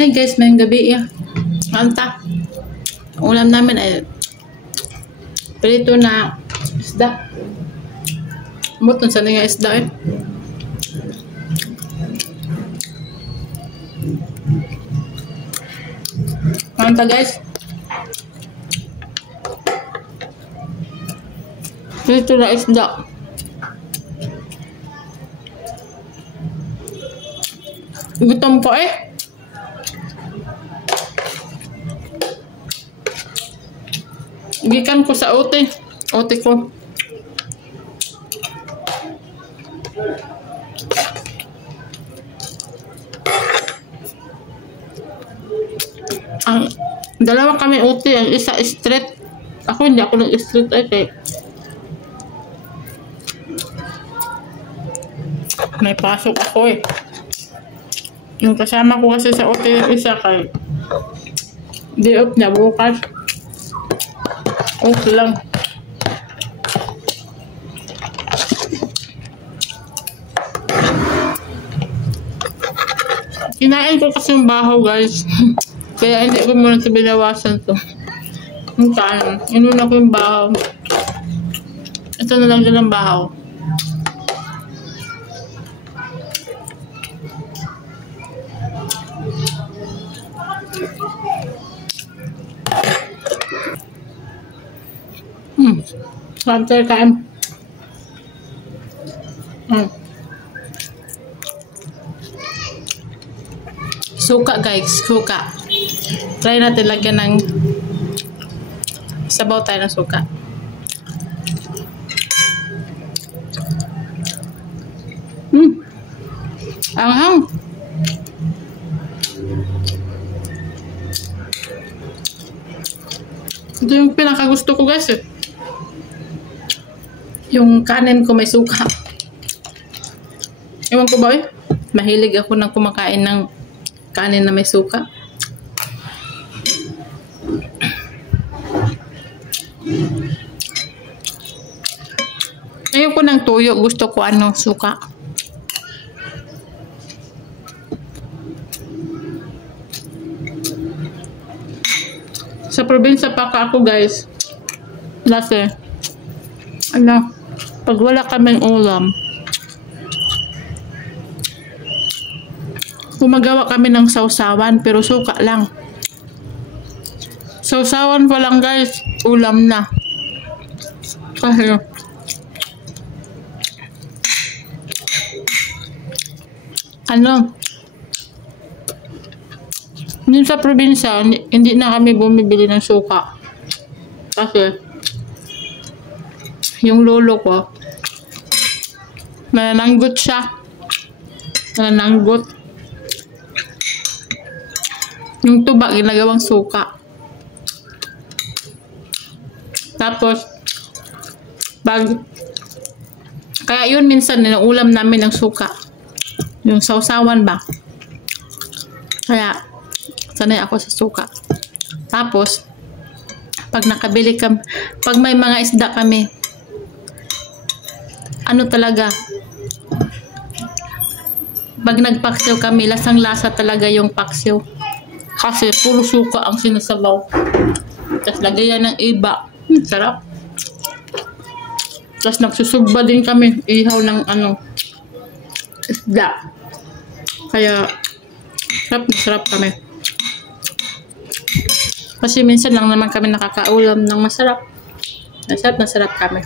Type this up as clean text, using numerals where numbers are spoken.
Hey guys, may gabi ya. Anta. Ulam namin ay prito na isda. Buton sa nga isda eh. Anta guys. Prito na isda. Gutom po eh. Gikan ko sa ote ko. Ang dalawa kami ote, ang isa straight. Ako hindi ako nag-straight ay may pasok ako eh. Yung kasama ko kasi sa ote isa kay day off na bukas. Okay lang. Kinain ko kasi yung bahaw guys. Kaya hindi ko muna sa binawasan to. Yung kain. Inuna ko yung bahaw. Ito na lang din ang bahaw. Sarap tayo kain. Suka guys, suka. Try natin lagyan ng sabaw tayo ng suka. Anghang. Ito yung pinakagusto ko guys eh. Yung kanin ko may suka. Ewan ko ba eh. Mahilig ako ng kumakain ng kanin na may suka. Ayoko ng tuyo. Gusto ko suka. Sa probinsya pa ako guys. Kasi pag wala kaming ulam, gumagawa kami ng sausawan pero suka lang. Sausawan pa lang guys, ulam na. Kasi yun sa probinsya, hindi na kami bumibili ng suka. Kasi yung lolo ko, nanananggot siya. Nanananggot. Yung tuba, ginagawang suka. Tapos, kaya yun minsan, ulam namin ng suka. Yung sausawan ba? Kaya, sanay ako sa suka. Tapos, pag nakabili kami, pag may mga isda kami, talaga, pag nagpaksiw kami, lasang-lasa talaga yung paksiw. Kasi puro suka ang sinasabaw. Tapos lagayan ng iba. Sarap. Tapos nagsusugba din kami. Ihaw ng isda. Kaya, sarap kami. Kasi minsan lang naman kami nakakaulam ng masarap. Masarap kami.